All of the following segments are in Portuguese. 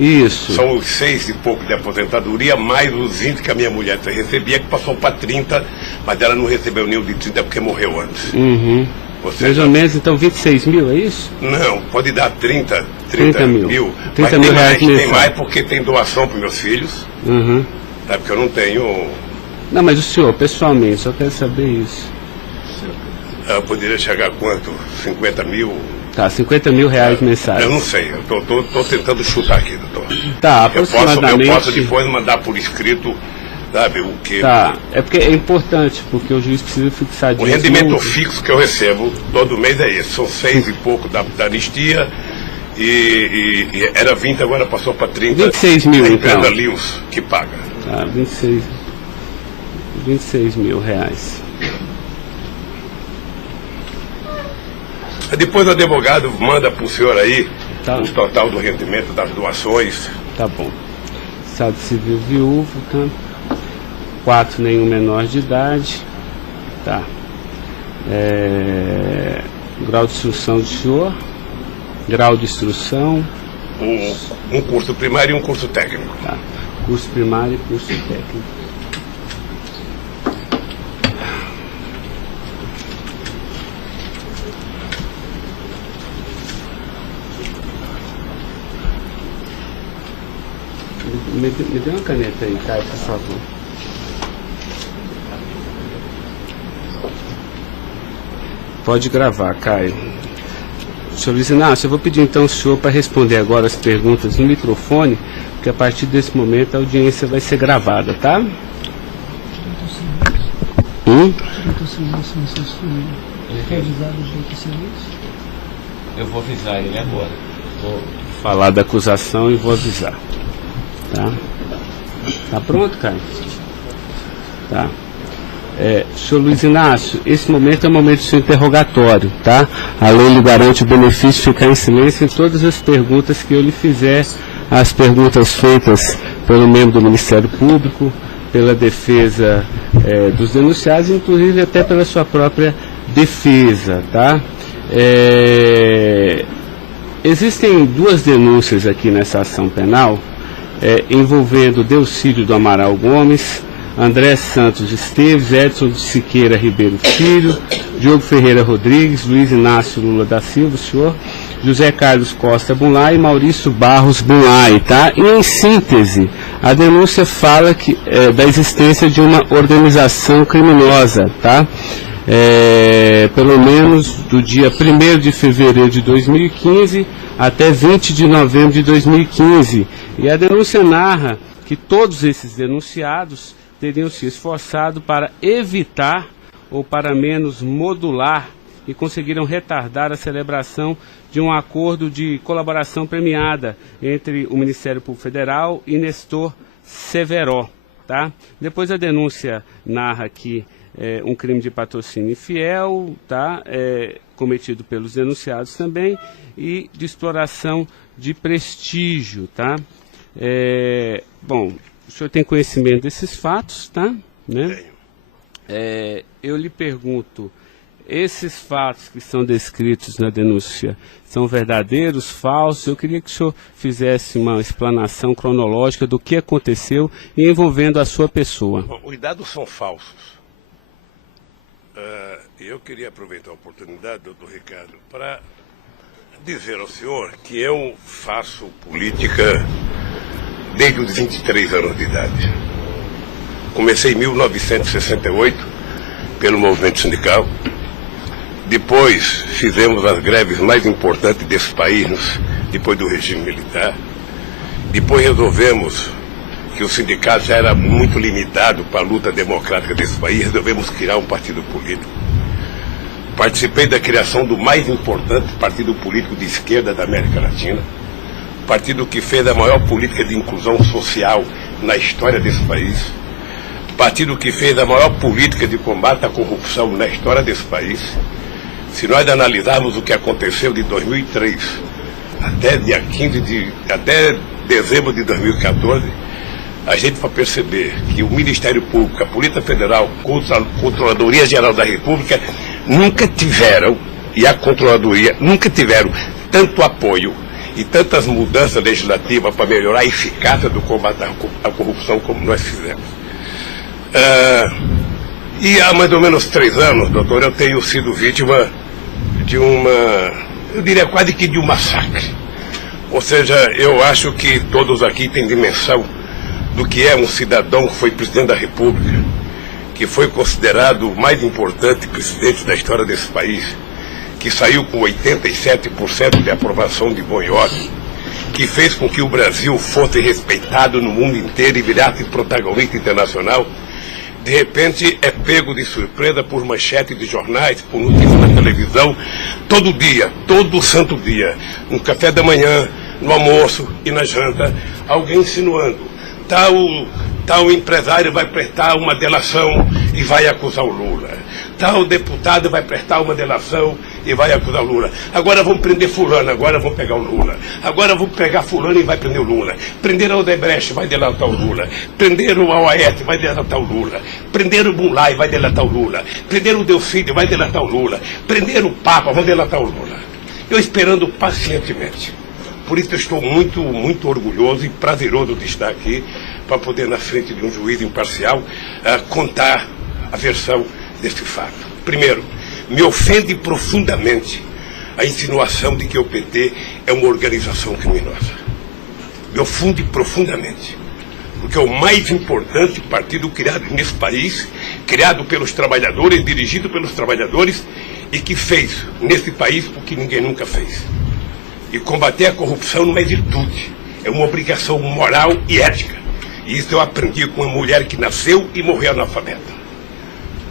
Isso. São os 6 e pouco de aposentadoria, mais os 20 que a minha mulher recebia, que passou para 30, mas ela não recebeu nenhum de 30 porque morreu antes. Uhum. Mais ou menos, então, 26 mil, é isso? Não, pode dar 30 mil. 30 mil reais mensais. Tem mais porque tem doação para meus filhos. Uhum. Tá, porque eu não tenho... Não, mas o senhor, pessoalmente, só quero saber isso. Eu poderia chegar a quanto? 50 mil? Tá, 50 mil reais mensais. Eu não sei, eu tô tentando chutar aqui, doutor. Tá, aproximadamente... Eu posso depois mandar por escrito, sabe, o que... Tá, é porque é importante, porque o juiz precisa fixar... O rendimento fixo que eu recebo todo mês é esse, são 6 e pouco da anistia, e era 20, agora passou para 30. 26 mil, então. A Lins que paga. Tá, 26 mil reais. Depois o advogado manda para o senhor aí tá. O total do rendimento das doações. Tá bom. Estado civil viúvo, tá? 4 nenhum menor de idade. Tá. Grau de instrução do senhor. Grau de instrução. Um curso primário e um curso técnico. Tá. Curso primário e curso técnico. Me dê uma caneta aí, Caio, por favor. Pode gravar, Caio. Senhor Luiz Inácio, eu vou pedir então ao senhor para responder agora as perguntas no microfone, porque a partir desse momento a audiência vai ser gravada, tá? Eu vou avisar ele agora. Vou falar da acusação e vou avisar. Tá? Tá pronto, Caio? Tá. Senhor Luiz Inácio, esse momento é o momento do seu interrogatório, tá? A lei lhe garante o benefício de ficar em silêncio em todas as perguntas que eu lhe fizer, as perguntas feitas pelo membro do Ministério Público, pela defesa dos denunciados, inclusive até pela sua própria defesa, tá? Existem 2 denúncias aqui nessa ação penal, envolvendo Delcídio do Amaral Gomes, André Santos Esteves, Edson de Siqueira Ribeiro Filho, Diogo Ferreira Rodrigues, Luiz Inácio Lula da Silva, senhor, José Carlos Costa Bunlai e Maurício Barros Bunlai, tá? E em síntese, a denúncia fala da existência de uma organização criminosa, tá? Pelo menos do dia 1º de fevereiro de 2015 até 20 de novembro de 2015. E a denúncia narra que todos esses denunciados teriam se esforçado para evitar ou para menos modular e conseguiram retardar a celebração de um acordo de colaboração premiada entre o Ministério Público Federal e Nestor Severo, tá? Depois a denúncia narra que um crime de patrocínio infiel, tá? Cometido pelos denunciados também, e de exploração de prestígio, tá? Bom, o senhor tem conhecimento desses fatos, tá? Né? Eu lhe pergunto, esses fatos que são descritos na denúncia são verdadeiros, falsos? Eu queria que o senhor fizesse uma explanação cronológica do que aconteceu envolvendo a sua pessoa. Bom, os dados são falsos. Eu queria aproveitar a oportunidade, doutor Ricardo, para dizer ao senhor que eu faço política desde os 23 anos de idade. Comecei em 1968 pelo movimento sindical. Depois fizemos as greves mais importantes desse país, depois do regime militar. Depois resolvemos que o sindicato já era muito limitado para a luta democrática desse país, resolvemos criar um partido político. Participei da criação do mais importante partido político de esquerda da América Latina, partido que fez a maior política de inclusão social na história desse país, partido que fez a maior política de combate à corrupção na história desse país. Se nós analisarmos o que aconteceu de 2003 até dezembro de 2014, a gente vai perceber que o Ministério Público, a Polícia Federal, a Controladoria Geral da República nunca tiveram, e a Controladoria nunca tiveram tanto apoio e tantas mudanças legislativas para melhorar a eficácia do combate à corrupção como nós fizemos. E há mais ou menos 3 anos, doutor, eu tenho sido vítima de eu diria quase que de um massacre. Ou seja, eu acho que todos aqui têm dimensão do que é um cidadão que foi presidente da República, que foi considerado o mais importante presidente da história desse país, que saiu com 87% de aprovação de bom e ódio, que fez com que o Brasil fosse respeitado no mundo inteiro e virasse protagonista internacional, de repente é pego de surpresa por manchete de jornais, por notícias na televisão, todo dia, todo santo dia, no café da manhã, no almoço e na janta, alguém insinuando, tal empresário vai prestar uma delação e vai acusar o Lula. Tal deputado vai prestar uma delação e vai acusar o Lula. Agora vão prender fulano, agora vão pegar o Lula. Agora vão pegar fulano e vai prender o Lula. Prenderam o Odebrecht, vai delatar o Lula. Prenderam o Aoete, vai delatar o Lula. Prenderam o Bunlai, vai delatar o Lula. Prenderam o Delfídio, vai delatar o Lula. Prenderam o Papa, vai delatar o Lula. Eu esperando pacientemente. Por isso eu estou muito, muito orgulhoso e prazeroso de estar aqui para poder, na frente de um juiz imparcial, contar a versão deste fato. Primeiro, me ofende profundamente a insinuação de que o PT é uma organização criminosa. Me ofende profundamente, porque é o mais importante partido criado nesse país, criado pelos trabalhadores, dirigido pelos trabalhadores, e que fez nesse país o que ninguém nunca fez. E combater a corrupção não é virtude, é uma obrigação moral e ética. E isso eu aprendi com uma mulher que nasceu e morreu analfabeta.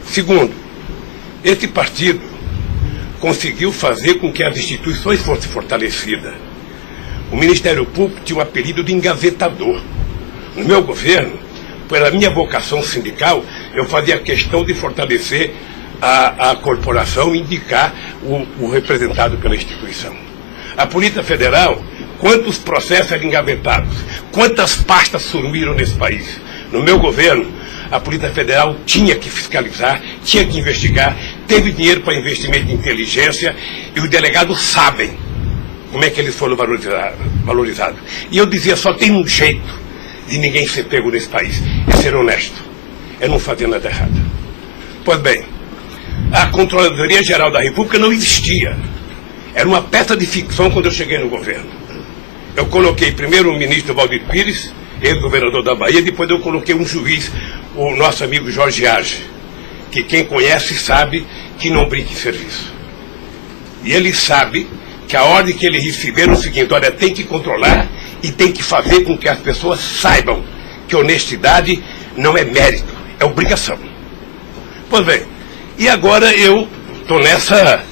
Segundo, esse partido conseguiu fazer com que as instituições fossem fortalecidas. O Ministério Público tinha um apelido de engavetador. No meu governo, pela minha vocação sindical, eu fazia questão de fortalecer a corporação e indicar o representado pela instituição. A Polícia Federal, quantos processos eram engavetados, quantas pastas sumiram nesse país. No meu governo, a Polícia Federal tinha que fiscalizar, tinha que investigar, teve dinheiro para investimento de inteligência e os delegados sabem como é que eles foram valorizados. E eu dizia, só tem um jeito de ninguém ser pego nesse país, é ser honesto, é não fazer nada errado. Pois bem, a Controladoria Geral da República não existia. Era uma peça de ficção quando eu cheguei no governo. Eu coloquei primeiro o ministro Valdir Pires, ex-governador da Bahia, depois eu coloquei um juiz, o nosso amigo Jorge Arge, que quem conhece sabe que não brinca em serviço. E ele sabe que a ordem que ele receber é o seguinte, olha, tem que controlar e tem que fazer com que as pessoas saibam que honestidade não é mérito, é obrigação. Pois bem, e agora eu estou nessa...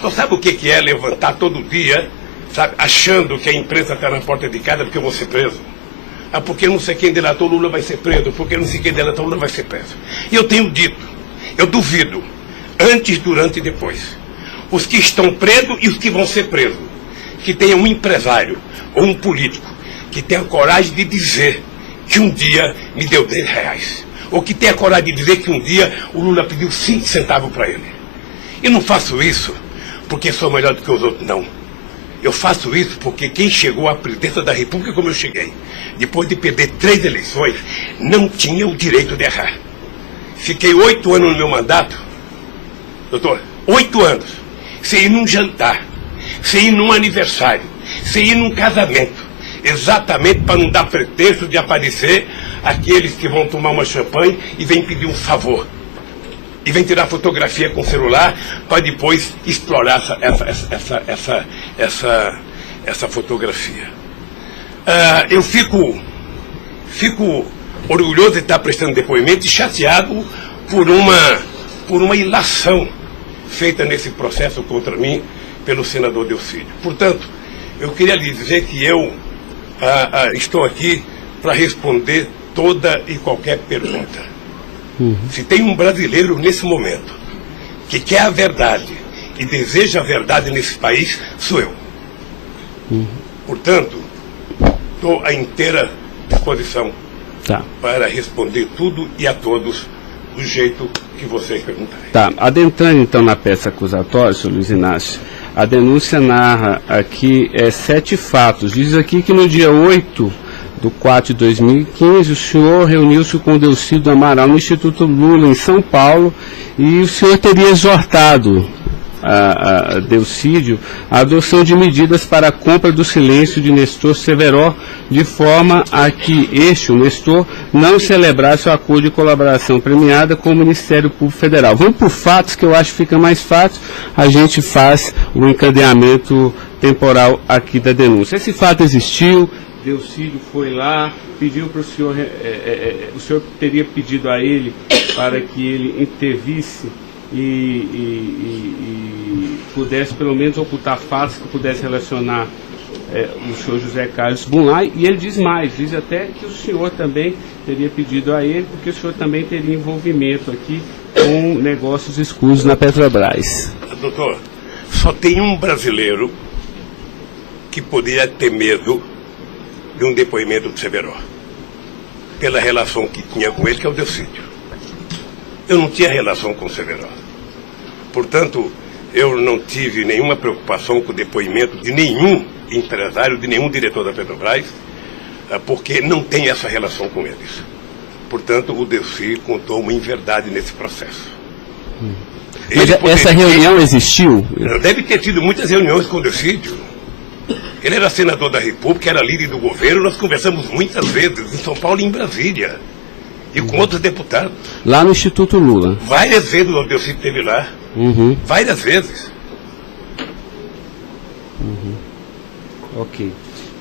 Só sabe o que é levantar todo dia, sabe, achando que a imprensa está na porta de casa porque eu vou ser preso? Ah, porque não sei quem delatou Lula vai ser preso, porque não sei quem delatou Lula vai ser preso. E eu tenho dito, eu duvido, antes, durante e depois, os que estão presos e os que vão ser presos, que tenha um empresário ou um político que tenha coragem de dizer que um dia me deu R$10, ou que tenha coragem de dizer que um dia o Lula pediu 5 centavos para ele. Eu não faço isso porque sou melhor do que os outros, não. Eu faço isso porque quem chegou à presidência da República como eu cheguei, depois de perder 3 eleições, não tinha o direito de errar. Fiquei 8 anos no meu mandato, doutor, 8 anos, sem ir num jantar, sem ir num aniversário, sem ir num casamento, exatamente para não dar pretexto de aparecer aqueles que vão tomar uma champanhe e vêm pedir um favor. E vem tirar fotografia com o celular para depois explorar essa fotografia. Eu fico orgulhoso de estar prestando depoimento e chateado por uma ilação feita nesse processo contra mim pelo senador Delfídio. Portanto, eu queria lhe dizer que eu estou aqui para responder toda e qualquer pergunta. Se tem um brasileiro nesse momento que quer a verdade e deseja a verdade nesse país, sou eu. Portanto, estou à inteira disposição para responder tudo e a todos do jeito que vocês perguntarem. Tá, adentrando então na peça acusatória, senhor Luiz Inácio, A denúncia narra aqui 7 fatos. Diz aqui que no dia 8/4/2015, o senhor reuniu-se com o Delcídio Amaral no Instituto Lula, em São Paulo, e o senhor teria exortado a Delcídio a adoção de medidas para a compra do silêncio de Nestor Severo, de forma a que o Nestor, não celebrasse o acordo de colaboração premiada com o Ministério Público Federal. Vamos por fatos, que eu acho que fica mais fácil, a gente faz o encadeamento temporal aqui da denúncia. Esse fato existiu, Delcídio foi lá, pediu para o senhor, o senhor teria pedido a ele para que ele intervisse e pudesse pelo menos ocultar fatos que pudesse relacionar o senhor José Carlos Bunlai, e ele diz mais, diz até que o senhor também teria pedido a ele, porque o senhor também teria envolvimento aqui com negócios escusos na Petrobras. Doutor, só tem um brasileiro que poderia ter medo de um depoimento do Severo, pela relação que tinha com ele, que é o Delcídio. Eu não tinha relação com o Severo. Portanto, eu não tive nenhuma preocupação com o depoimento de nenhum empresário, de nenhum diretor da Petrobras, porque não tem essa relação com eles. Portanto, o Delcídio contou uma inverdade nesse processo. Mas essa reunião existiu? Deve ter tido muitas reuniões com o Delcídio. Ele era senador da República, era líder do governo, nós conversamos muitas vezes, em São Paulo e em Brasília, e com outros deputados. Lá no Instituto Lula? Várias vezes o Delcídio esteve lá. Várias vezes. Ok.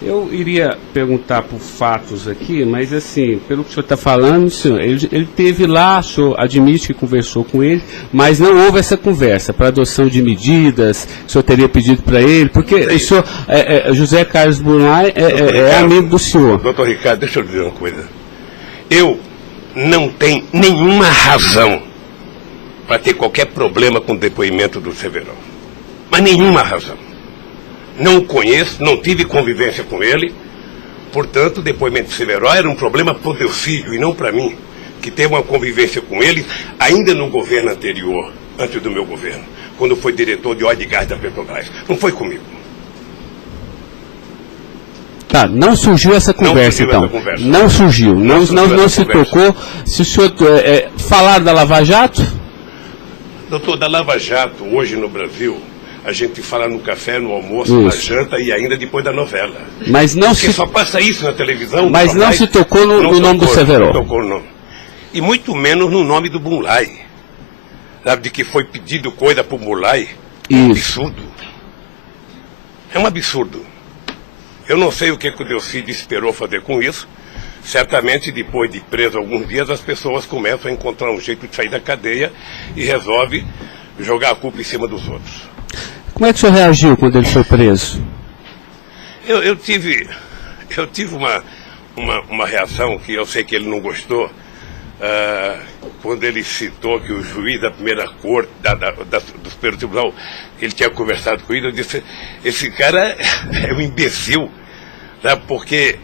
Eu iria perguntar por fatos aqui, mas assim, pelo que o senhor está falando, senhor, ele teve lá, o senhor admite que conversou com ele, mas não houve essa conversa para adoção de medidas, o senhor teria pedido para ele, porque o senhor, José Carlos Bunlai é amigo do senhor. Doutor Ricardo, deixa eu dizer uma coisa. Eu não tenho nenhuma razão para ter qualquer problema com o depoimento do Severo. Mas nenhuma razão. Não o conheço, não tive convivência com ele. Portanto, o depoimento do Severo era um problema para o Delcídio e não para mim, que teve uma convivência com ele ainda no governo anterior, antes do meu governo, quando foi diretor de óleo e gás da Petrobras. Não foi comigo. Tá, não surgiu essa conversa, então. Não surgiu, não se tocou. Se o senhor falar da Lava Jato? Doutor, da Lava Jato, hoje no Brasil, a gente fala no café, no almoço, na janta e ainda depois da novela. Mas não porque só passa isso na televisão. Mas não se tocou no nome do Severo. Não tocou no nome. E muito menos no nome do Bunlai. Sabe, de que foi pedido coisa para o Bunlai. É um absurdo. É um absurdo. Eu não sei o que o Delcídio esperou fazer com isso. Certamente, depois de preso alguns dias, as pessoas começam a encontrar um jeito de sair da cadeia e resolve jogar a culpa em cima dos outros. Como é que o senhor reagiu quando ele foi preso? Eu tive uma reação que eu sei que ele não gostou, quando ele citou que o juiz da primeira corte, do Superior Tribunal, ele tinha conversado com ele. Eu disse, esse cara é um imbecil, sabe? Porque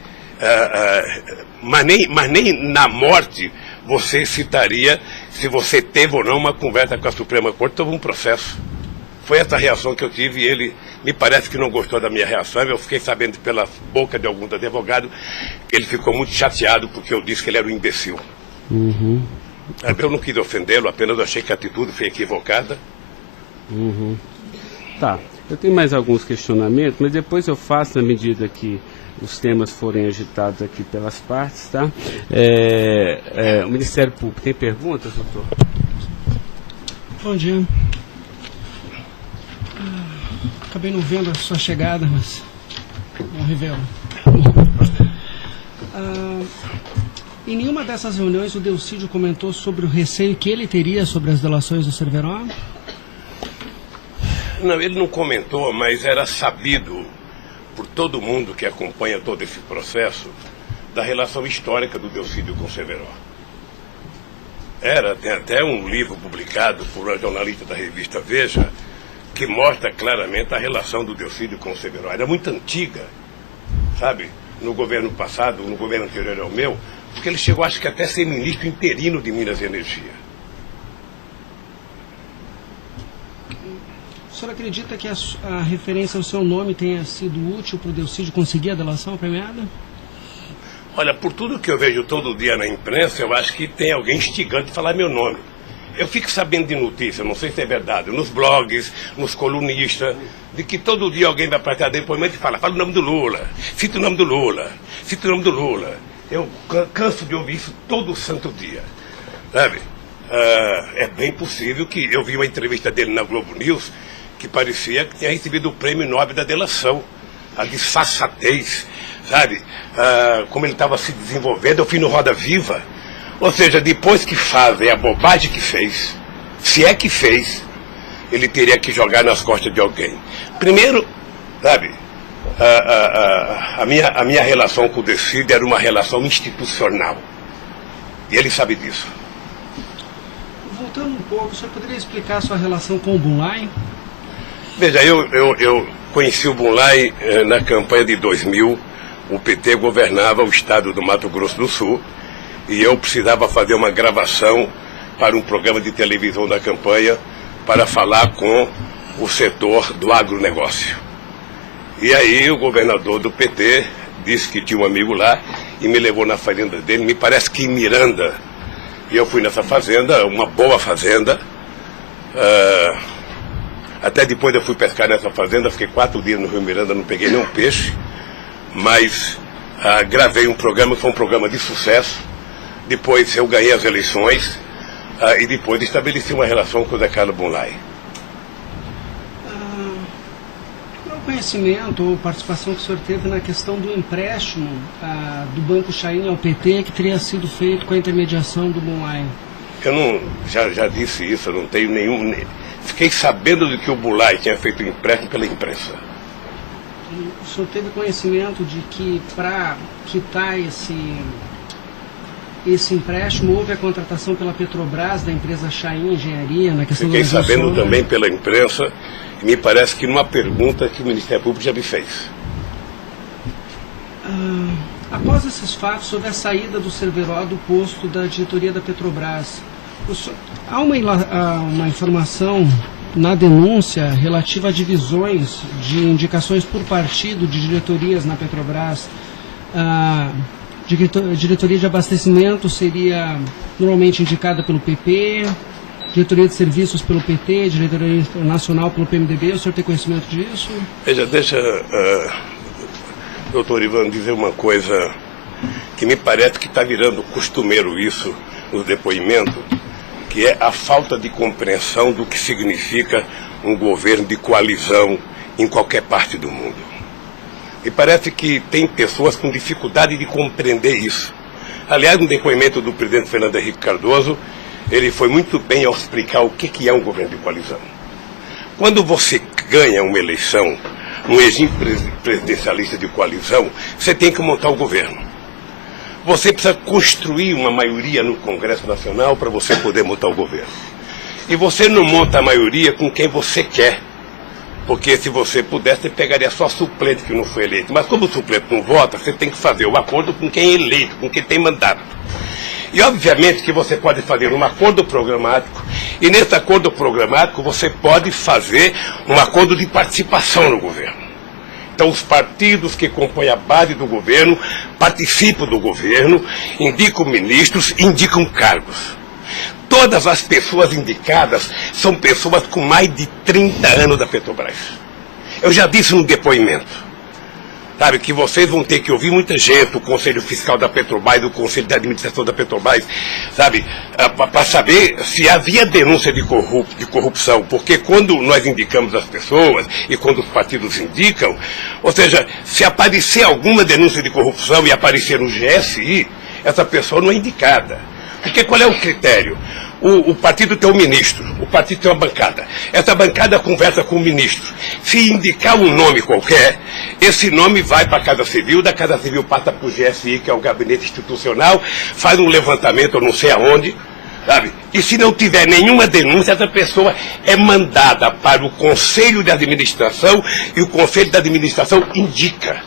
mas nem na morte você citaria se você teve ou não uma conversa com a Suprema Corte sobre um processo. Foi essa reação que eu tive e ele me parece que não gostou da minha reação. Eu fiquei sabendo pela boca de alguns advogados que ele ficou muito chateado porque eu disse que ele era um imbecil. Eu não quis ofendê-lo, apenas achei que a atitude foi equivocada. Tá, eu tenho mais alguns questionamentos, mas depois eu faço na medida que os temas forem agitados aqui pelas partes, tá? O Ministério Público tem perguntas, doutor? Bom dia. Acabei não vendo a sua chegada, mas não revelo. Em nenhuma dessas reuniões o Delcídio comentou sobre o receio que ele teria sobre as delações do Severo? Não, ele não comentou, mas era sabido por todo mundo que acompanha todo esse processo da relação histórica do Delcídio com o Severo. Tem até um livro publicado por uma jornalista da revista Veja que mostra claramente a relação do Delcídio com o Severo. Era muito antiga, sabe? No governo passado, no governo anterior ao meu, porque ele chegou, acho que até a ser ministro interino de Minas e Energia. senhor acredita que a referência ao seu nome tenha sido útil para o Delcídio conseguir a delação premiada? Olha, por tudo que eu vejo todo dia na imprensa, eu acho que tem alguém instigando de falar meu nome. Eu fico sabendo de notícia, não sei se é verdade, nos blogs, nos colunistas, de que todo dia alguém vai para cá depoimento e fala o nome do Lula, cita o nome do Lula, cita o nome do Lula. Eu canso de ouvir isso todo santo dia, sabe? É bem possível que eu vi uma entrevista dele na Globo News que parecia que tinha recebido o prêmio Nobel da delação, a disfarçatez, sabe? Como ele estava se desenvolvendo, eu fui no Roda Viva. Ou seja, depois que fazem a bobagem que fez, se é que fez, ele teria que jogar nas costas de alguém. Primeiro, sabe, a minha relação com o Delcídio era uma relação institucional. E ele sabe disso. Voltando um pouco, o senhor poderia explicar a sua relação com o Bunlai? Veja, eu conheci o Bunlai na campanha de 2000. O PT governava o estado do Mato Grosso do Sul. E eu precisava fazer uma gravação para um programa de televisão da campanha para falar com o setor do agronegócio. E aí o governador do PT disse que tinha um amigo lá e me levou na fazenda dele, me parece que em Miranda. E eu fui nessa fazenda, uma boa fazenda. Até depois eu fui pescar nessa fazenda, fiquei 4 dias no Rio Miranda, não peguei nenhum peixe. Mas gravei um programa, foi um programa de sucesso. Depois eu ganhei as eleições e depois estabeleci uma relação com o Zé Carlos Bunlai. Qual o conhecimento ou participação que o senhor teve na questão do empréstimo do Banco Chain ao PT que teria sido feito com a intermediação do Bunlai? Eu não, já disse isso, eu não tenho nenhum... Fiquei sabendo de que o Bunlai tinha feito o empréstimo pela imprensa. O senhor teve conhecimento de que para quitar esse empréstimo, houve a contratação pela Petrobras, da empresa Chain Engenharia, na questão Fiquei da sabendo também pela imprensa, e me parece que numa pergunta que o Ministério Público já me fez. Após esses fatos, sobre a saída do Cerveró do posto da diretoria da Petrobras, há uma informação na denúncia relativa a divisões de indicações por partido de diretorias na Petrobras. Diretoria de abastecimento seria normalmente indicada pelo PP, diretoria de serviços pelo PT, diretoria nacional pelo PMDB. O senhor tem conhecimento disso? Veja, deixa, doutor Ivan, dizer uma coisa que me parece que está virando costumeiro isso no depoimento, que é a falta de compreensão do que significa um governo de coalizão em qualquer parte do mundo. E parece que tem pessoas com dificuldade de compreender isso. Aliás, no depoimento do presidente Fernando Henrique Cardoso, ele foi muito bem ao explicar o que é um governo de coalizão. Quando você ganha uma eleição, um regime presidencialista de coalizão, você tem que montar o governo. Você precisa construir uma maioria no Congresso Nacional para você poder montar o governo. E você não monta a maioria com quem você quer. Porque se você pudesse, você pegaria só suplente que não foi eleito. Mas como o suplente não vota, você tem que fazer um acordo com quem é eleito, com quem tem mandato. E obviamente que você pode fazer um acordo programático, e nesse acordo programático você pode fazer um acordo de participação no governo. Então os partidos que compõem a base do governo participam do governo, indicam ministros, indicam cargos. Todas as pessoas indicadas são pessoas com mais de 30 anos da Petrobras. Eu já disse no depoimento, sabe, que vocês vão ter que ouvir muita gente, o Conselho Fiscal da Petrobras, o Conselho de Administração da Petrobras, sabe, para saber se havia denúncia de corrupção, porque quando nós indicamos as pessoas e quando os partidos indicam, ou seja, se aparecer alguma denúncia de corrupção e aparecer no GSI, essa pessoa não é indicada. Porque qual é o critério? O partido tem um ministro, o partido tem uma bancada. Essa bancada conversa com o ministro. Se indicar um nome qualquer, esse nome vai para a Casa Civil, da Casa Civil passa para o GSI, que é o Gabinete Institucional, faz um levantamento, eu não sei aonde, sabe? E se não tiver nenhuma denúncia, essa pessoa é mandada para o Conselho de Administração e o Conselho de Administração indica.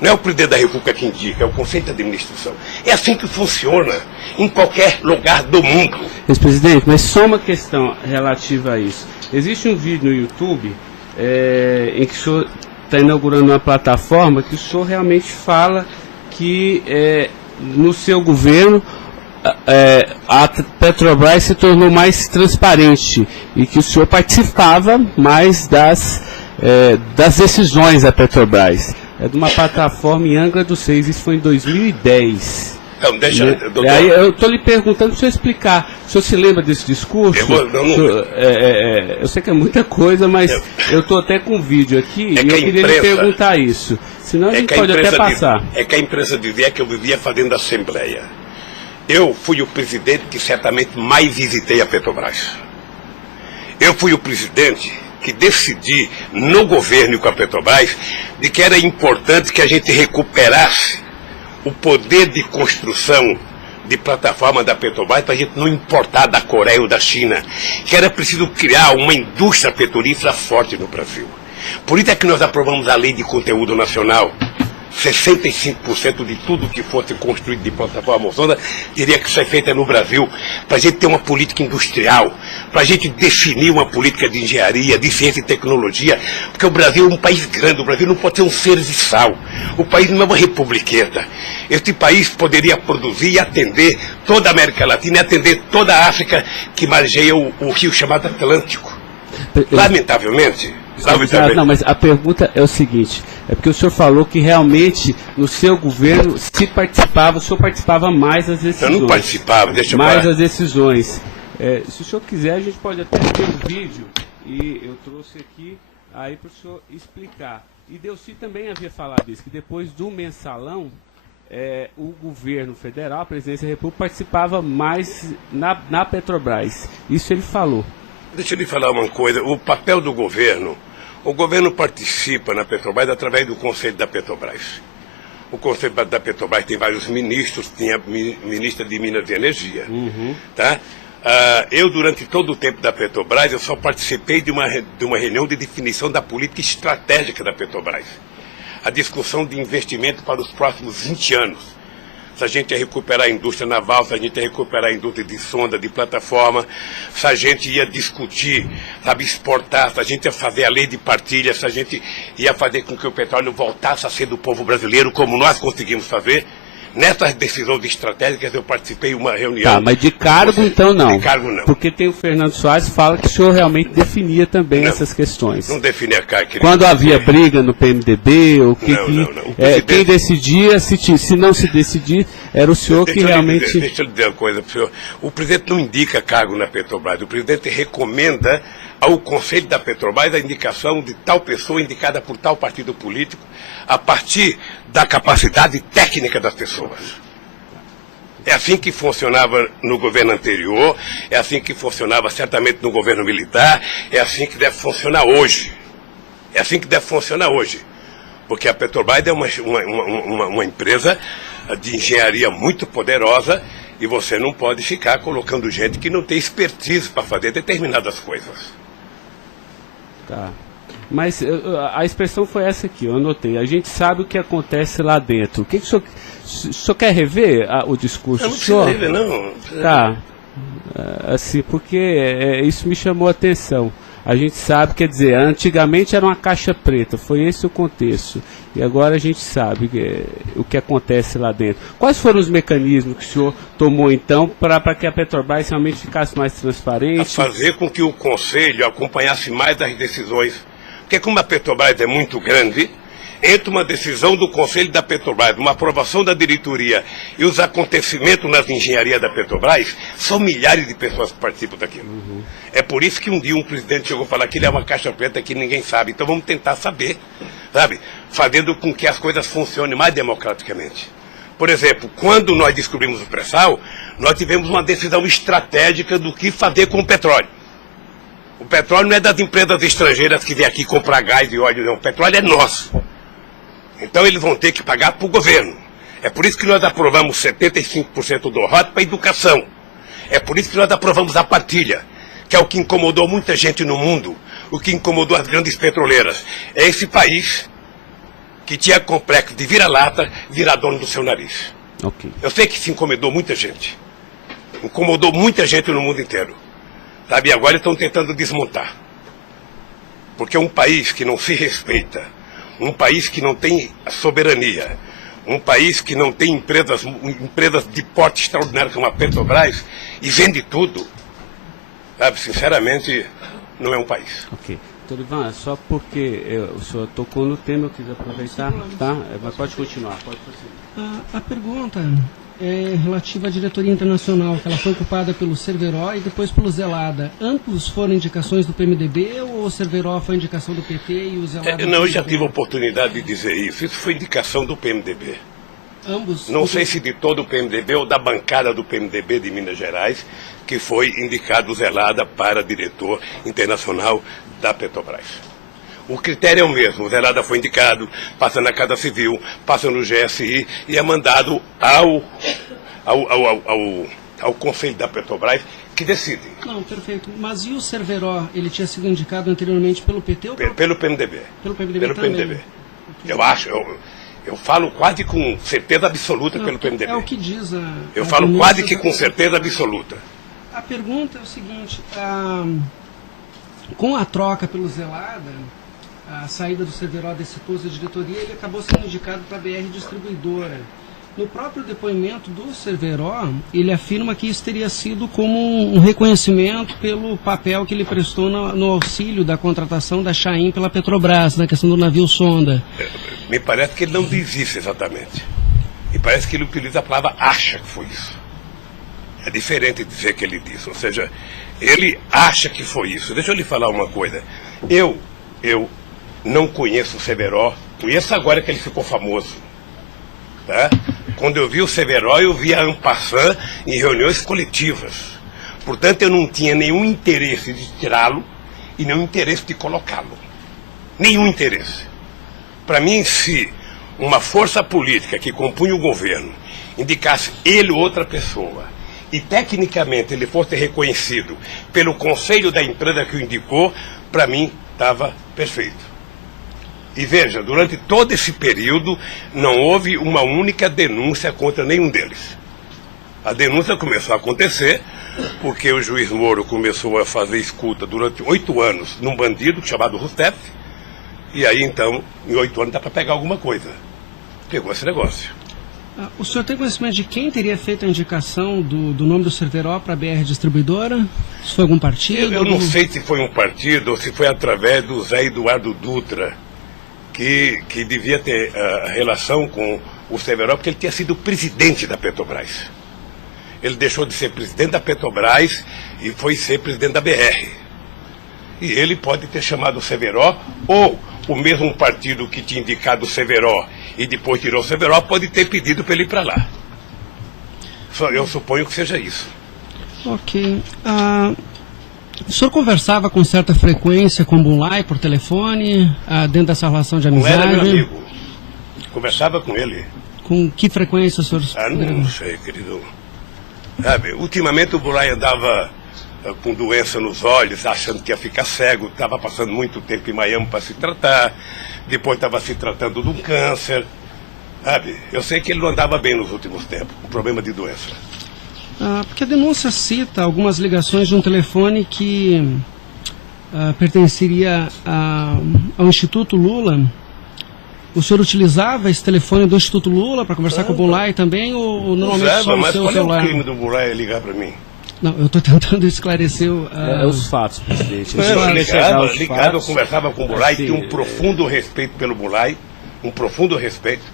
Não é o presidente da República que indica, é o Conselho de Administração. É assim que funciona em qualquer lugar do mundo. Ex-presidente, mas só uma questão relativa a isso. Existe um vídeo no YouTube em que o senhor está inaugurando uma plataforma que o senhor realmente fala que no seu governo a Petrobras se tornou mais transparente e que o senhor participava mais das decisões da Petrobras. É de uma plataforma em Angra dos Reis, isso foi em 2010. Então, deixa, doutor. Aí eu estou lhe perguntando para o senhor explicar. O senhor se lembra desse discurso? Eu sei que é muita coisa, mas eu estou até com um vídeo aqui e eu queria lhe perguntar isso. Senão a gente pode até passar. É que a imprensa dizia que eu vivia fazendo assembleia. Eu fui o presidente que certamente mais visitei a Petrobras. Eu fui o presidente que decidi no governo e com a Petrobras de que era importante que a gente recuperasse o poder de construção de plataforma da Petrobras para a gente não importar da Coreia ou da China, que era preciso criar uma indústria petrolífera forte no Brasil. Por isso é que nós aprovamos a Lei de Conteúdo Nacional. 65% de tudo que fosse construído de plataforma ozônica teria que ser feita no Brasil, para a gente ter uma política industrial, para a gente definir uma política de engenharia, de ciência e tecnologia, porque o Brasil é um país grande, o Brasil não pode ser um serviçal, o país não é uma republiqueta. Este país poderia produzir e atender toda a América Latina e atender toda a África que margeia o rio chamado Atlântico. Lamentavelmente. Não, mas a pergunta é o seguinte, é porque o senhor falou que realmente no seu governo se participava, o senhor participava mais das decisões. Eu não participava, deixa eu mais falar. das decisões. Se o senhor quiser, a gente pode até ter um vídeo, e eu trouxe aqui aí para o senhor explicar. E Delcy também havia falado isso, que depois do mensalão, o governo federal, a presidência da República, participava mais na Petrobras. Isso ele falou. Deixa eu lhe falar uma coisa, o papel do governo, o governo participa na Petrobras através do Conselho da Petrobras. O Conselho da Petrobras tem vários ministros, tinha ministra de Minas e Energia. Tá? Eu, durante todo o tempo da Petrobras, eu só participei de uma reunião de definição da política estratégica da Petrobras. A discussão de investimento para os próximos 20 anos. Se a gente ia recuperar a indústria naval, se a gente ia recuperar a indústria de sonda, de plataforma, se a gente ia discutir, sabe, exportar, se a gente ia fazer a lei de partilha, se a gente ia fazer com que o petróleo voltasse a ser do povo brasileiro, como nós conseguimos fazer. Nessas decisões estratégicas eu participei de uma reunião. Tá, mas de cargo então não. De cargo não. Porque tem o Fernando Soares que fala que o senhor realmente definia também essas questões. Não definia cargo. Quando havia briga no PMDB, o que não. Quem decidia, se não se decidir, era o senhor que realmente... Deixa eu lhe dizer uma coisa para o senhor. O presidente não indica cargo na Petrobras. O presidente recomenda ao Conselho da Petrobras a indicação de tal pessoa indicada por tal partido político a partir da capacidade técnica das pessoas. É assim que funcionava no governo anterior, é assim que funcionava certamente no governo militar, é assim que deve funcionar hoje. É assim que deve funcionar hoje. Porque a Petrobras é uma empresa de engenharia muito poderosa e você não pode ficar colocando gente que não tem expertise para fazer determinadas coisas. Tá. Mas a expressão foi essa aqui, eu anotei. A gente sabe o que acontece lá dentro. O que o senhor quer rever o discurso? Eu não preciso rever, não. Tá. Assim, porque isso me chamou a atenção. A gente sabe, quer dizer, antigamente era uma caixa preta, foi esse o contexto. E agora a gente sabe o que acontece lá dentro. Quais foram os mecanismos que o senhor tomou, então, para que a Petrobras realmente ficasse mais transparente? A fazer com que o Conselho acompanhasse mais as decisões. Porque como a Petrobras é muito grande, entre uma decisão do Conselho da Petrobras, uma aprovação da diretoria e os acontecimentos nas engenharias da Petrobras, são milhares de pessoas que participam daquilo. É por isso que um dia um presidente chegou a falar que ele é uma caixa preta que ninguém sabe. Então vamos tentar saber, sabe? Fazendo com que as coisas funcionem mais democraticamente. Por exemplo, quando nós descobrimos o pré-sal, nós tivemos uma decisão estratégica do que fazer com o petróleo. O petróleo não é das empresas estrangeiras que vêm aqui comprar gás e óleo, não. O petróleo é nosso. Então eles vão ter que pagar para o governo. É por isso que nós aprovamos 75% do ROT para a educação. É por isso que nós aprovamos a partilha, que é o que incomodou muita gente no mundo, o que incomodou as grandes petroleiras. É esse país que tinha complexo de vira-lata, virar dono do seu nariz. Okay. Eu sei que isso incomodou muita gente. Incomodou muita gente no mundo inteiro. Sabe, e agora estão tentando desmontar. Porque um país que não se respeita, um país que não tem soberania, um país que não tem empresas de porte extraordinário como a Petrobras e vende tudo, sabe, sinceramente, não é um país. Ok. Doutor Ivan, só porque o senhor tocou no tema, eu quis aproveitar, tá? Mas pode continuar, pode prosseguir. A pergunta é relativa à diretoria internacional, que ela foi ocupada pelo Cerveró e depois pelo Zelada. Ambos foram indicações do PMDB ou o Cerveró foi indicação do PT e o Zelada... Não, eu já tive a oportunidade de dizer isso. Isso foi indicação do PMDB. Ambos? Não sei se de todo o PMDB ou da bancada do PMDB de Minas Gerais, que foi indicado o Zelada para diretor internacional da Petrobras. O critério é o mesmo. O Zelada foi indicado, passa na Casa Civil, passa no GSI e é mandado ao Conselho da Petrobras, que decide. Não, perfeito. Mas e o Cerveró? Ele tinha sido indicado anteriormente pelo PT ou pelo PMDB? Pelo PMDB pelo também. PMDB. Eu acho, eu falo quase com certeza absoluta pelo PMDB. É o que diz a... Eu falo quase que com certeza absoluta. A pergunta é o seguinte, com a troca pelo Zelada, a saída do Cerveró desse posto de diretoria, ele acabou sendo indicado para a BR Distribuidora. No próprio depoimento do Cerveró, ele afirma que isso teria sido como um reconhecimento pelo papel que ele prestou no auxílio da contratação da Chaim pela Petrobras, na questão do navio sonda. Me parece que ele não diz isso exatamente. Me parece que ele utiliza a palavra acha que foi isso. É diferente de dizer que ele disse. Ou seja, ele acha que foi isso. Deixa eu lhe falar uma coisa. Eu não conheço o Cerveró. Conheço agora que ele ficou famoso. Tá? Quando eu vi o Cerveró, eu vi a en passant em reuniões coletivas. Portanto, eu não tinha nenhum interesse de tirá-lo e nenhum interesse de colocá-lo. Nenhum interesse. Para mim, se uma força política que compunha o governo indicasse ele ou outra pessoa e tecnicamente ele fosse reconhecido pelo conselho da empresa que o indicou, para mim estava perfeito. E veja, durante todo esse período não houve uma única denúncia contra nenhum deles. A denúncia começou a acontecer porque o juiz Moro começou a fazer escuta durante 8 anos num bandido chamado Rousseff, e aí então, em 8 anos dá para pegar alguma coisa. Pegou esse negócio. O senhor tem conhecimento de quem teria feito a indicação do nome do Cerveró para a BR Distribuidora? Se foi algum partido? Eu não sei se foi um partido ou se foi através do Zé Eduardo Dutra, que devia ter relação com o Cerveró, porque ele tinha sido presidente da Petrobras. Ele deixou de ser presidente da Petrobras e foi ser presidente da BR. E ele pode ter chamado o Cerveró, ou o mesmo partido que tinha indicado o Cerveró e depois tirou o Cerveró pode ter pedido para ele ir para lá. Eu suponho que seja isso. Ok. O senhor conversava com certa frequência com o Bunlai por telefone, dentro dessa relação de amizade? Não era meu amigo. Conversava com ele. Com que frequência o senhor... Não sei, querido. Sabe, ultimamente o Bunlai andava com doença nos olhos, achando que ia ficar cego, estava passando muito tempo em Miami para se tratar, depois estava se tratando de um câncer. Sabe, eu sei que ele não andava bem nos últimos tempos, com problema de doença. Porque a denúncia cita algumas ligações de um telefone que pertenceria ao Instituto Lula. O senhor utilizava esse telefone do Instituto Lula para conversar com o Bunlai também, ou normalmente só no seu celular? Mas qual é o crime do Bunlai ligar para mim? Não, eu estou tentando esclarecer os fatos, presidente. Ligava, eu conversava com o Bunlai, tinha um profundo respeito pelo Bunlai, um profundo respeito.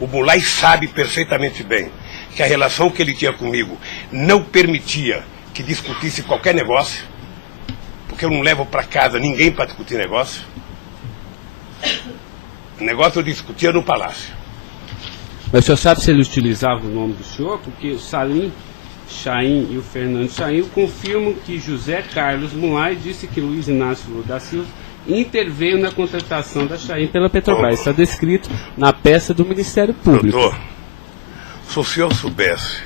O Bunlai sabe perfeitamente bem que a relação que ele tinha comigo não permitia que discutisse qualquer negócio, porque eu não levo para casa ninguém para discutir negócio. O negócio eu discutia no palácio. Mas o senhor sabe se ele utilizava o nome do senhor? Porque o Salim Chaim e o Fernando Chaim confirmam que José Carlos Bunlai disse que Luiz Inácio Lula da Silva interveio na contratação da Chaim pela Petrobras. Está descrito na peça do Ministério Público. Doutor, se o senhor soubesse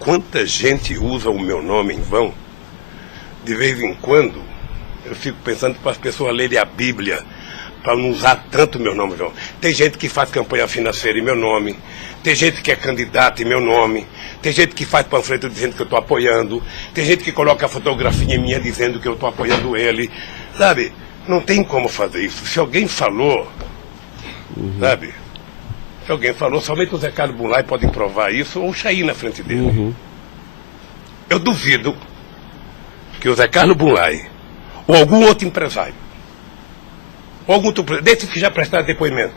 quanta gente usa o meu nome em vão, de vez em quando eu fico pensando para as pessoas lerem a Bíblia, para não usar tanto meu nome, João. Tem gente que faz campanha financeira em meu nome, tem gente que é candidato em meu nome, tem gente que faz panfleto dizendo que eu estou apoiando, tem gente que coloca a fotografia minha dizendo que eu estou apoiando ele, sabe? Não tem como fazer isso. Se alguém falou, sabe? Se alguém falou, somente o Zé Carlos Bunlai pode provar isso, ou o Chaí na frente dele. Eu duvido que o Zé Carlos Bunlai, ou algum outro empresário, ou algum outro, desses que já prestaram depoimento,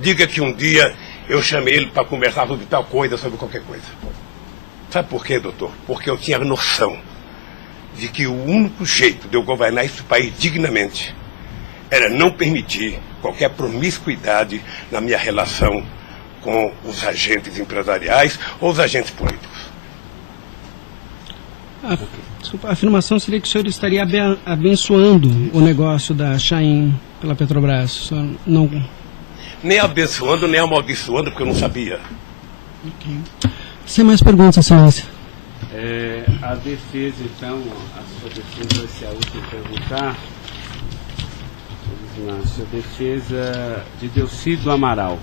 diga que um dia eu chamei ele para conversar sobre tal coisa, sobre qualquer coisa. Sabe por quê, doutor? Porque eu tinha noção de que o único jeito de eu governar esse país dignamente era não permitir qualquer promiscuidade na minha relação com os agentes empresariais ou os agentes políticos. Desculpa, a afirmação seria que o senhor estaria abençoando o negócio da Chaim pela Petrobras. O senhor não... Nem abençoando, nem amaldiçoando, porque eu não sabia. Sem mais perguntas, excelência. A defesa, então, a sua defesa vai ser a última a perguntar. A sua defesa de Delcídio Amaral.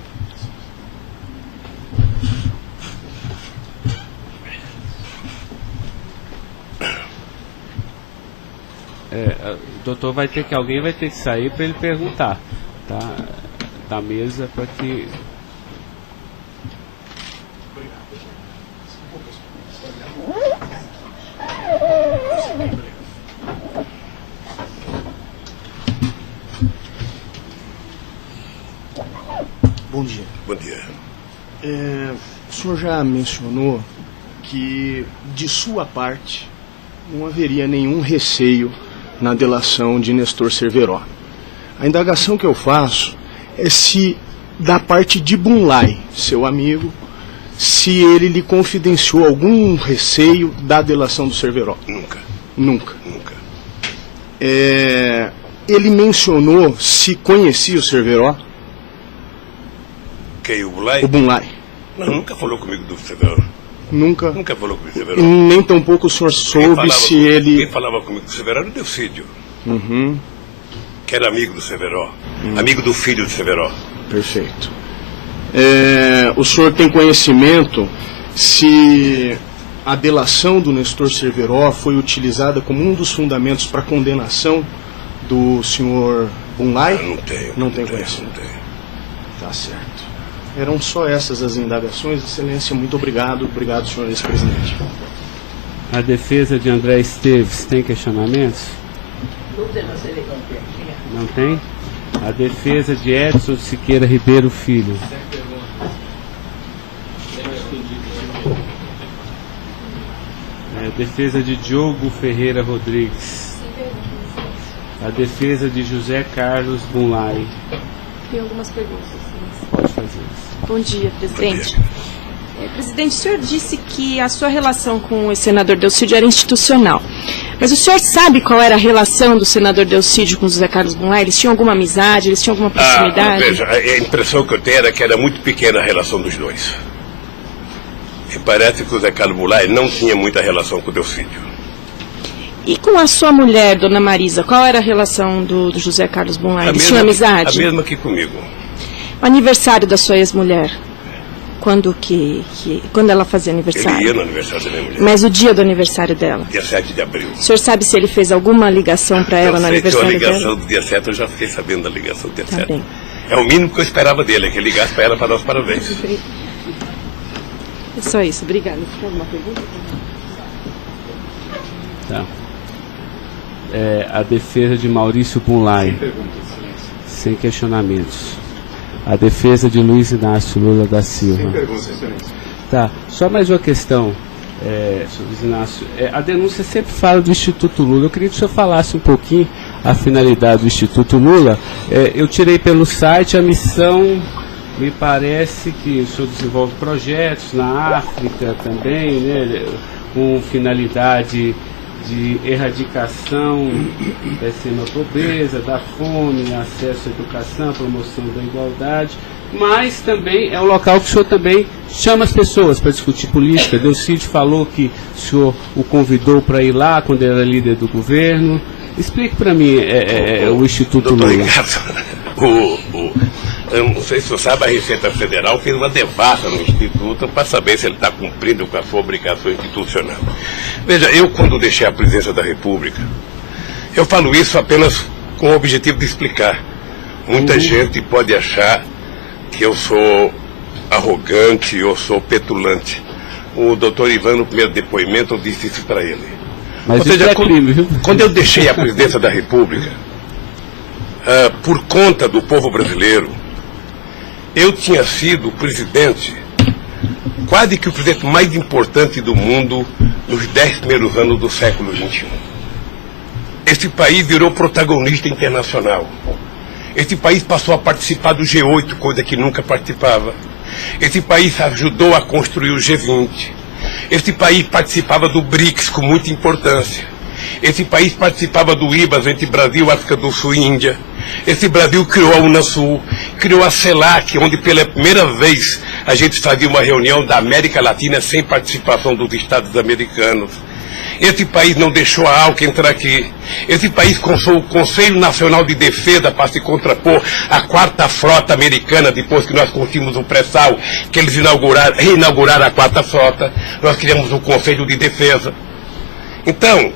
O doutor vai ter que, alguém vai ter que sair para ele perguntar, tá? Da mesa para que... Bom dia. Bom dia. O senhor já mencionou que, de sua parte, não haveria nenhum receio na delação de Nestor Cerveró. A indagação que eu faço é se, da parte de Bunlai, seu amigo, se ele lhe confidenciou algum receio da delação do Cerveró. Nunca. Nunca. Nunca. Ele mencionou se conhecia o Cerveró? Quem, o Bunlai? O Bunlai. Não, nunca falou comigo do Cerveró. Nunca? Nunca falou comigo do Cerveró. Nem tampouco o senhor soube se ele... Quem falava comigo do Cerveró era o Delcídio. Que era amigo do Cerveró. Amigo do filho do Cerveró. Perfeito. O senhor tem conhecimento se a delação do Nestor Cerveró foi utilizada como um dos fundamentos para a condenação do senhor Bunlai? Não tenho. Não tem conhecimento. Não tenho. Tá certo. Eram só essas as indagações. Excelência, muito obrigado. Obrigado, senhor ex-presidente. A defesa de André Esteves tem questionamentos? Não tem? A defesa de Edson Siqueira Ribeiro Filho. A defesa de Diogo Ferreira Rodrigues. A defesa de José Carlos Bunlai. Tem algumas perguntas. Pode fazer. Bom dia, presidente. Presidente, o senhor disse que a sua relação com o senador Delcídio era institucional. Mas o senhor sabe qual era a relação do senador Delcídio com o José Carlos Bunlai? Eles tinham alguma amizade? Eles tinham alguma proximidade? Veja, a impressão que eu tenho era que era muito pequena a relação dos dois. E parece que o José Carlos Bunlai não tinha muita relação com o Delcídio. E com a sua mulher, dona Marisa, qual era a relação do José Carlos Bunlai? Eles tinham amizade? A mesma que comigo. O aniversário da sua ex-mulher? Quando ela fazia aniversário? Ele ia no aniversário da minha mulher. Mas o dia do aniversário dela? Dia 7 de abril. O senhor sabe se ele fez alguma ligação para ela no aniversário dela? A ligação do dia 7, eu já fiquei sabendo da ligação do dia 7. Bem. É o mínimo que eu esperava dele, que ele ligasse para ela para dar os parabéns. É só isso, obrigada. Tem alguma pergunta? Tá. A defesa de Maurício Bunlai. Sem questionamentos. A defesa de Luiz Inácio Lula da Silva. Sem perguntas, excelência. Tá, só mais uma questão, senhor Luiz Inácio. A denúncia sempre fala do Instituto Lula. Eu queria que o senhor falasse um pouquinho a finalidade do Instituto Lula. Eu tirei pelo site a missão, me parece que o senhor desenvolve projetos na África também, né, com finalidade de erradicação da extrema pobreza, da fome, acesso à educação, promoção da igualdade, mas também é um local que o senhor também chama as pessoas para discutir política. Delcídio falou que o senhor o convidou para ir lá quando ele era líder do governo. Explique para mim o Instituto Doutor Lula. Ricardo, eu não sei se você sabe, a Receita Federal fez uma devassa no Instituto para saber se ele está cumprindo com a sua obrigação institucional. Veja, eu quando deixei a presidência da República, eu falo isso apenas com o objetivo de explicar. Muita gente pode achar que eu sou arrogante ou sou petulante. O doutor Ivan, no primeiro depoimento, eu disse isso para ele. Mas ou seja, é crime, viu? quando eu deixei a presidência da República, por conta do povo brasileiro, eu tinha sido presidente, quase que o presidente mais importante do mundo nos 10 primeiros anos do século XXI. Esse país virou protagonista internacional. Esse país passou a participar do G8, coisa que nunca participava. Esse país ajudou a construir o G20. Esse país participava do BRICS com muita importância. Esse país participava do IBAS entre Brasil, África do Sul e Índia. Esse Brasil criou a Unasul, criou a CELAC, onde pela primeira vez a gente fazia uma reunião da América Latina sem participação dos Estados americanos. Esse país não deixou a ALCA entrar aqui. Esse país consultou o Conselho Nacional de Defesa para se contrapor à 4ª Frota Americana, depois que nós conseguimos o pré-sal, que eles reinauguraram a 4ª Frota. Nós criamos o Conselho de Defesa. Então,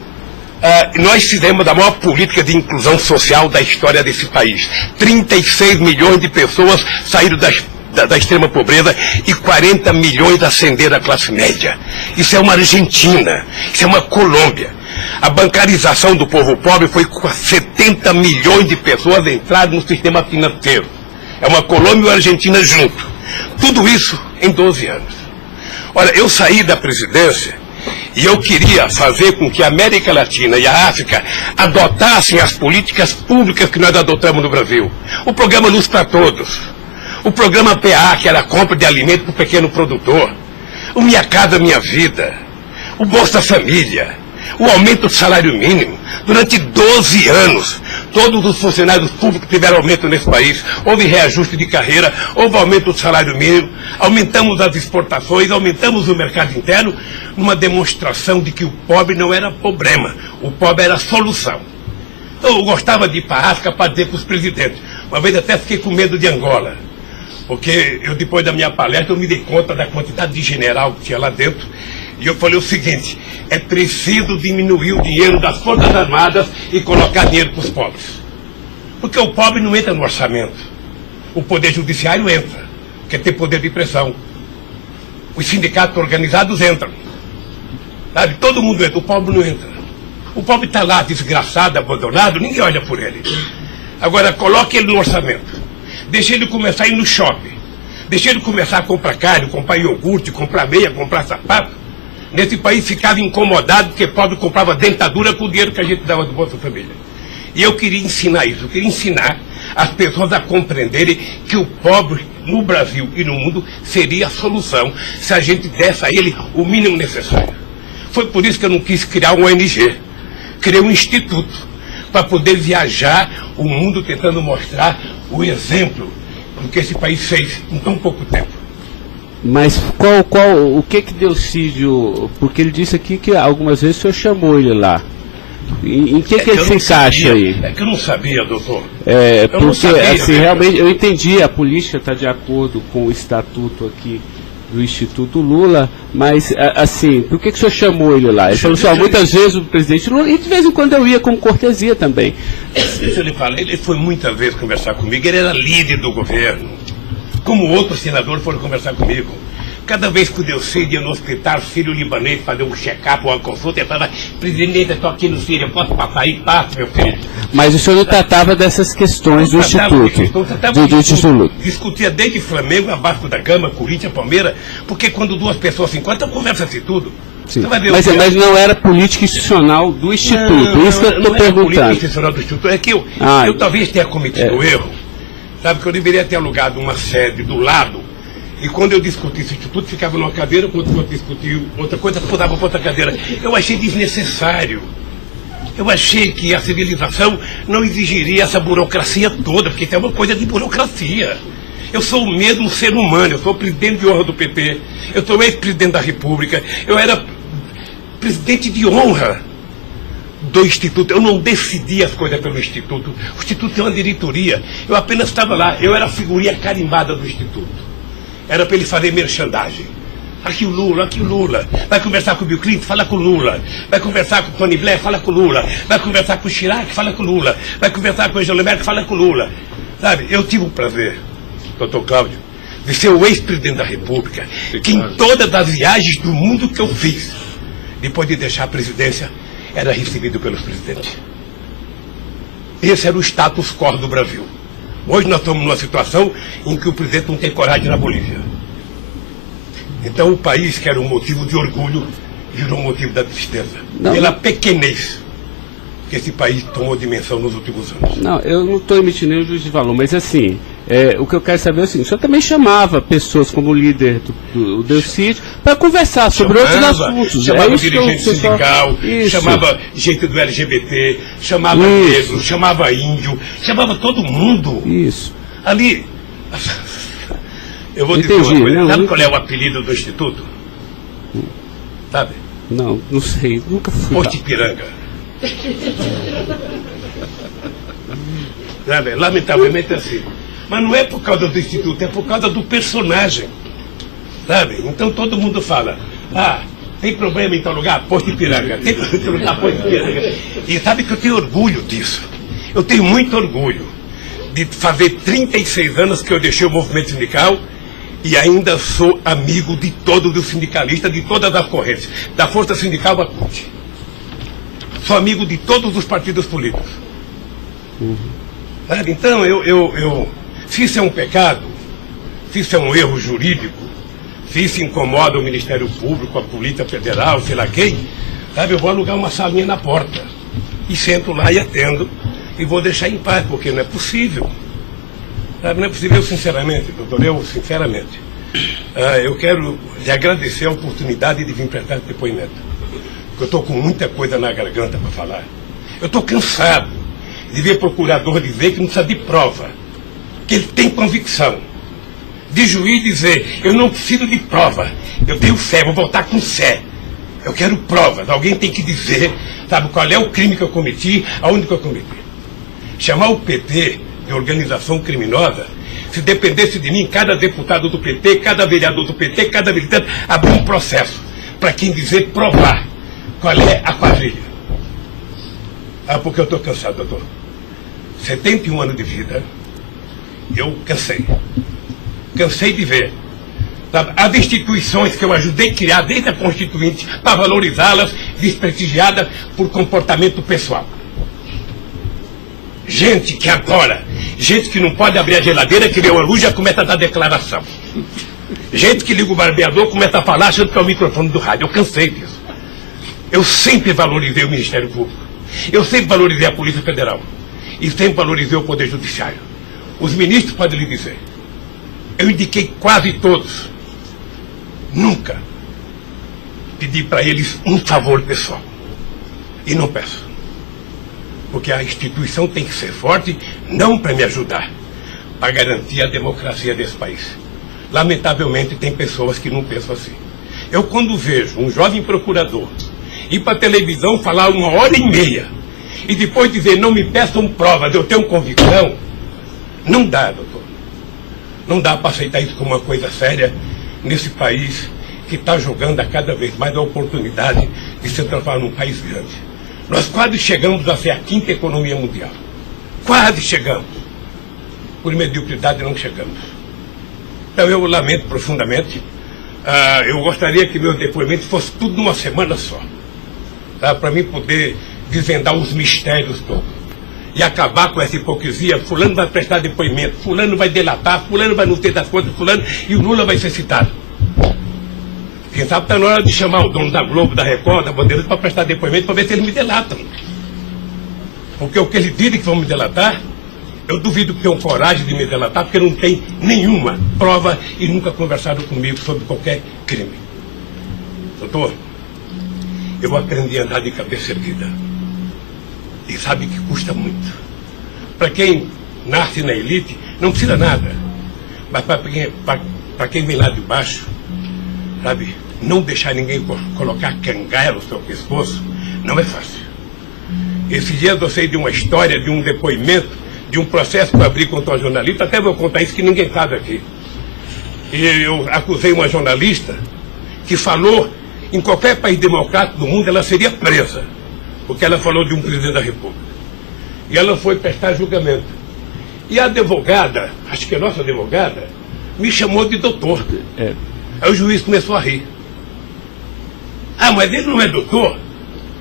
nós fizemos a maior política de inclusão social da história desse país. 36 milhões de pessoas saíram da extrema pobreza e 40 milhões ascenderam à classe média. Isso é uma Argentina, isso é uma Colômbia. A bancarização do povo pobre foi com 70 milhões de pessoas entraram no sistema financeiro. É uma Colômbia e uma Argentina junto. Tudo isso em 12 anos. Olha, eu saí da presidência e eu queria fazer com que a América Latina e a África adotassem as políticas públicas que nós adotamos no Brasil. O programa Luz para Todos. O programa PA, que era a compra de alimento para o pequeno produtor. O Minha Casa Minha Vida. O Bolsa Família. O aumento do salário mínimo. Durante 12 anos, todos os funcionários públicos tiveram aumento nesse país. Houve reajuste de carreira, houve aumento do salário mínimo. Aumentamos as exportações, aumentamos o mercado interno, numa demonstração de que o pobre não era problema. O pobre era a solução. Então, eu gostava de ir para a África para dizer para os presidentes. Uma vez até fiquei com medo de Angola. Porque eu, depois da minha palestra, eu me dei conta da quantidade de general que tinha lá dentro. E eu falei o seguinte, é preciso diminuir o dinheiro das Forças Armadas e colocar dinheiro para os pobres. Porque o pobre não entra no orçamento. O Poder Judiciário entra, porque tem poder de pressão. Os sindicatos organizados entram. Sabe? Todo mundo entra, o pobre não entra. O pobre está lá, desgraçado, abandonado, ninguém olha por ele. Agora, coloque ele no orçamento. Deixa ele começar a ir no shopping. Deixa ele começar a comprar carne, comprar iogurte, comprar meia, comprar sapato. Nesse país ficava incomodado porque pobre comprava dentadura com o dinheiro que a gente dava do Bolsa Família. E eu queria ensinar isso, eu queria ensinar as pessoas a compreenderem que o pobre no Brasil e no mundo seria a solução se a gente desse a ele o mínimo necessário. Foi por isso que eu não quis criar uma ONG. Criei um instituto para poder viajar o mundo tentando mostrar o exemplo do que esse país fez em tão pouco tempo. Mas o que Delcídio, porque ele disse aqui que algumas vezes o senhor chamou ele lá. Em que ele se encaixa aí? É que eu não sabia, doutor. Porque sabia, assim, realmente eu entendi, a política está de acordo com o estatuto aqui do Instituto Lula, mas assim, por que o senhor chamou ele lá? Ele falou assim, muitas vezes o presidente Lula, e de vez em quando eu ia com cortesia também. Deixa eu lhe falar, ele foi muitas vezes conversar comigo, ele era líder do governo, como outros senadores foram conversar comigo. Cada vez que o Delcídio ia no hospital sírio-libanês fazer um check-up ou uma consulta, ele falava, presidente, eu estou aqui no Sírio, eu posso passar aí? Passa, meu filho. Mas o senhor não tratava dessas questões do Instituto? Do Instituto. Discutia desde Flamengo a Vasco da Gama, Corinthians, Palmeiras, porque quando duas pessoas se encontram, conversa-se tudo. Sim. Mas não era política institucional do Instituto, isso que eu estou perguntando. Política institucional do Instituto, é que eu talvez tenha cometido erro, sabe, que eu deveria ter alugado uma sede do lado. E quando eu discuti esse instituto, ficava numa cadeira, quando eu discutia outra coisa, mudava para outra cadeira. Eu achei desnecessário. Eu achei que a civilização não exigiria essa burocracia toda, porque isso é uma coisa de burocracia. Eu sou o mesmo ser humano, eu sou presidente de honra do PT, eu sou ex-presidente da República, eu era presidente de honra do Instituto. Eu não decidi as coisas pelo Instituto. O Instituto tem uma diretoria. Eu apenas estava lá, eu era a figurinha carimbada do Instituto. Era para ele fazer merchandising. Aqui o Lula. Vai conversar com o Bill Clinton, fala com o Lula. Vai conversar com o Tony Blair, fala com o Lula. Vai conversar com o Chirac, fala com o Lula. Vai conversar com o Angela Merkel, fala com o Lula. Sabe, eu tive o prazer, doutor Cláudio, de ser o ex-presidente da República, que em todas as viagens do mundo que eu fiz, depois de deixar a presidência, era recebido pelos presidentes. Esse era o status quo do Brasil. Hoje nós estamos numa situação em que o presidente não tem coragem na Bolívia. Então o país, que era um motivo de orgulho, virou um motivo da tristeza. Pela pequenez que esse país tomou dimensão nos últimos anos. Não, eu não estou emitindo nenhum juízo de valor, mas assim, o que eu quero saber é o seguinte: o senhor também chamava pessoas como o líder do Delcídio para conversar sobre outros assuntos. Chamava dirigente sindical, chamava gente do LGBT, chamava negro, chamava índio, chamava todo mundo. Isso. Ali, eu vou dizer uma coisa, sabe qual é o apelido do Instituto? Sabe? Não sei, nunca fui. Posto Ipiranga. Sabe? Lamentavelmente é assim. Mas não é por causa do Instituto, é por causa do personagem. Sabe? Então todo mundo fala, tem problema em tal lugar? Posto Ipiranga. Tem problema em tal lugar? Posto Ipiranga. E sabe que eu tenho orgulho disso. Eu tenho muito orgulho de fazer 36 anos que eu deixei o movimento sindical e ainda sou amigo de todos os sindicalistas, de todas as correntes, da Força Sindical à CUT. Sou amigo de todos os partidos políticos. Sabe? Então, se isso é um pecado, se isso é um erro jurídico, se isso incomoda o Ministério Público, a Polícia Federal, sei lá quem, sabe, eu vou alugar uma salinha na porta e sento lá e atendo e vou deixar em paz, porque não é possível. Sabe, não é possível, sinceramente, doutor, sinceramente, eu quero lhe agradecer a oportunidade de vir prestar esse depoimento. Porque eu estou com muita coisa na garganta para falar. Eu estou cansado de ver procurador dizer que não precisa de prova, que ele tem convicção. De juiz dizer, eu não preciso de prova, eu tenho fé, vou voltar com fé. Eu quero provas, alguém tem que dizer, sabe, qual é o crime que eu cometi, aonde que eu cometi. Chamar o PT de organização criminosa, se dependesse de mim, cada deputado do PT, cada vereador do PT, cada militante, abrir um processo para quem dizer, provar qual é a quadrilha. Porque eu estou cansado, doutor. 71 anos de vida, eu cansei. Cansei de ver, sabe, as instituições que eu ajudei a criar desde a Constituinte, para valorizá-las, desprestigiadas por comportamento pessoal. Gente que agora, gente que não pode abrir a geladeira, que vê uma luz, já começa a dar declaração. Gente que liga o barbeador, começa a falar, achando que é o microfone do rádio. Eu cansei disso. Eu sempre valorizei o Ministério Público. Eu sempre valorizei a Polícia Federal. E sempre valorizei o Poder Judiciário. Os ministros podem lhe dizer. Eu indiquei quase todos. Nunca pedi para eles um favor pessoal. E não peço. Porque a instituição tem que ser forte, não para me ajudar, para garantir a democracia desse país. Lamentavelmente, tem pessoas que não pensam assim. Eu, quando vejo um jovem procurador ir para a televisão falar 1h30 e depois dizer, não me peçam provas, eu tenho convicção, não dá, doutor. Não dá para aceitar isso como uma coisa séria nesse país que está jogando a cada vez mais a oportunidade de se transformar num país grande. Nós quase chegamos a ser a 5ª economia mundial. Quase chegamos. Por mediocridade não chegamos. Então eu lamento profundamente. Eu gostaria que meu depoimento fosse tudo numa semana só. Para mim poder desvendar os mistérios todos. E acabar com essa hipocrisia. Fulano vai prestar depoimento, fulano vai delatar, fulano vai não ter das contas, fulano, e o Lula vai ser citado. Quem sabe está na hora de chamar o dono da Globo, da Record, da Bandeirantes para prestar depoimento para ver se eles me delatam. Porque o que eles dizem que vão me delatar, eu duvido que tenham coragem de me delatar, porque não tem nenhuma prova e nunca conversaram comigo sobre qualquer crime. Doutor, eu aprendi a andar de cabeça erguida. E sabe que custa muito. Para quem nasce na elite, não precisa nada. Mas para quem vem lá de baixo, sabe, não deixar ninguém colocar cangaia no seu pescoço, não é fácil. Esses dias eu sei de uma história, de um depoimento, de um processo que eu abri contra uma jornalista, até vou contar isso que ninguém sabe aqui. E eu acusei uma jornalista que falou em qualquer país democrático do mundo ela seria presa, porque ela falou de um presidente da República. E ela foi prestar julgamento. E a advogada, acho que a nossa advogada, me chamou de doutor. Aí o juiz começou a rir. Ah, mas ele não é doutor?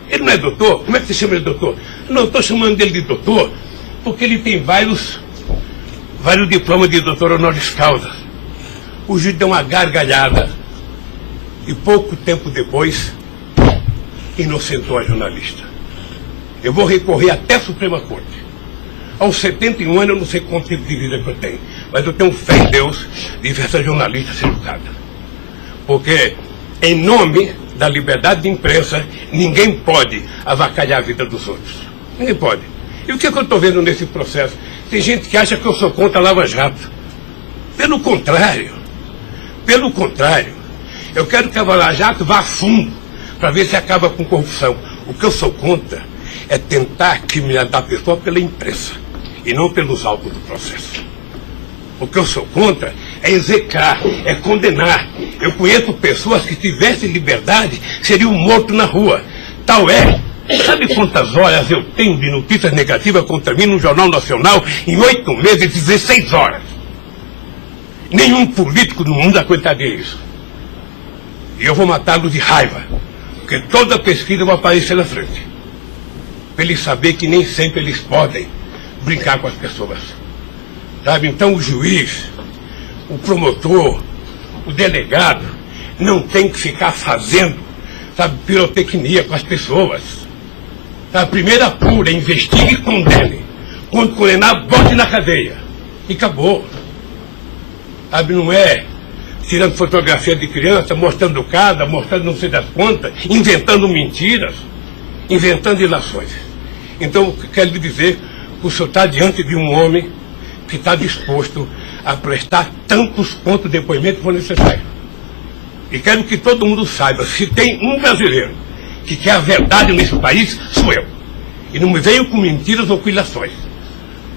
Ele não é doutor? Como é que você chama ele de doutor? Não, estou chamando dele de doutor porque ele tem vários diplomas de doutor honoris causa. O juiz deu uma gargalhada e pouco tempo depois inocentou a jornalista. Eu vou recorrer até a Suprema Corte. Aos 71 anos eu não sei quanto tempo de vida que eu tenho, mas eu tenho fé em Deus de ver essa jornalista ser julgada. Porque em nome da liberdade de imprensa, ninguém pode avacalhar a vida dos outros. Ninguém pode. E o que eu estou vendo nesse processo? Tem gente que acha que eu sou contra a Lava Jato. Pelo contrário. Pelo contrário. Eu quero que a Lava Jato vá a fundo para ver se acaba com corrupção. O que eu sou contra é tentar criminalizar a pessoa pela imprensa e não pelos autos do processo. O que eu sou contra é execrar, é condenar. Eu conheço pessoas que tivessem liberdade seriam mortos na rua. Tal é. Sabe quantas horas eu tenho de notícias negativas contra mim no Jornal Nacional em 8 meses, 16 horas? Nenhum político no mundo aguentaria isso. E eu vou matá-lo de raiva, porque toda pesquisa vai aparecer na frente. Para eles saberem que nem sempre eles podem brincar com as pessoas. Sabe? Então o juiz, o promotor, o delegado, não tem que ficar fazendo, sabe, pirotecnia com as pessoas. A primeira apura, investigue e condene. Quando condenar, bote na cadeia. E acabou. Sabe, não é tirando fotografia de criança, mostrando casa, mostrando não sei das quantas, inventando mentiras, inventando ilações. Então, quero lhe dizer que o senhor está diante de um homem que está disposto a prestar tantos quantos depoimentos for necessário. E quero que todo mundo saiba, se tem um brasileiro que quer a verdade nesse país, sou eu. E não me venham com mentiras ou com ilações.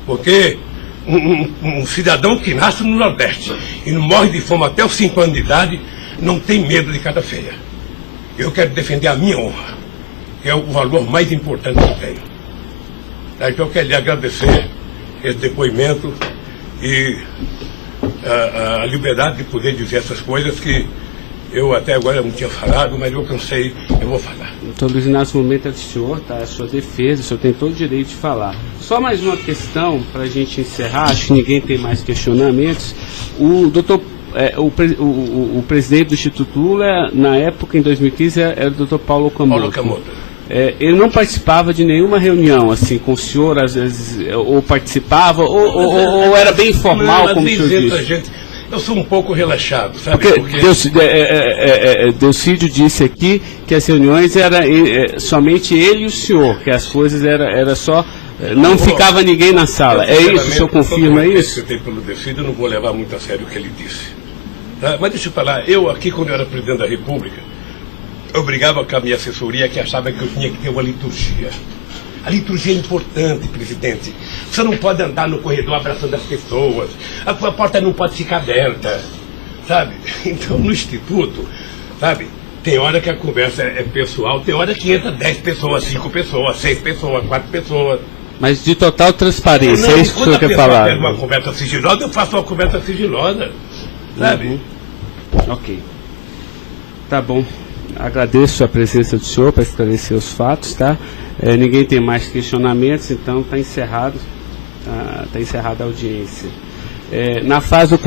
Porque um cidadão que nasce no Nordeste e não morre de fome até os 5 anos de idade, não tem medo de cara feia. Eu quero defender a minha honra, que é o valor mais importante que eu tenho. Então eu quero lhe agradecer esse depoimento e a liberdade de poder dizer essas coisas que eu até agora não tinha falado, mas eu cansei, eu vou falar. Doutor Luiz Inácio, o momento é do senhor, tá? A sua defesa, o senhor tem todo o direito de falar. Só mais uma questão para a gente encerrar, acho que ninguém tem mais questionamentos. O presidente do Instituto Lula, na época, em 2015, era o doutor Paulo Camoto. Ele não participava de nenhuma reunião, assim, com o senhor, às vezes, ou participava, ou era bem informal, como o senhor disse? Eu sou um pouco relaxado, sabe? Porque Delcídio disse aqui que as reuniões eram somente ele e o senhor, que as coisas era só... Não ficava ninguém na sala. É isso? O senhor confirma isso? Eu tenho pelo Delcídio, eu não vou levar muito a sério o que ele disse. Tá? Mas deixa eu falar, eu aqui, quando eu era presidente da República, eu brigava com a minha assessoria que achava que eu tinha que ter uma liturgia. A liturgia é importante, presidente. Você não pode andar no corredor abraçando as pessoas. A porta não pode ficar aberta, sabe? Então, no Instituto, sabe, tem hora que a conversa é pessoal, tem hora que entra 10 pessoas, 5 pessoas, 6 pessoas, 4 pessoas. Mas de total transparência, é isso que o senhor quer falar? Quando uma conversa sigilosa, eu faço uma conversa sigilosa, sabe? Ok. Tá bom. Agradeço a presença do senhor para esclarecer os fatos, tá? Ninguém tem mais questionamentos, então está encerrado a audiência. Na fase do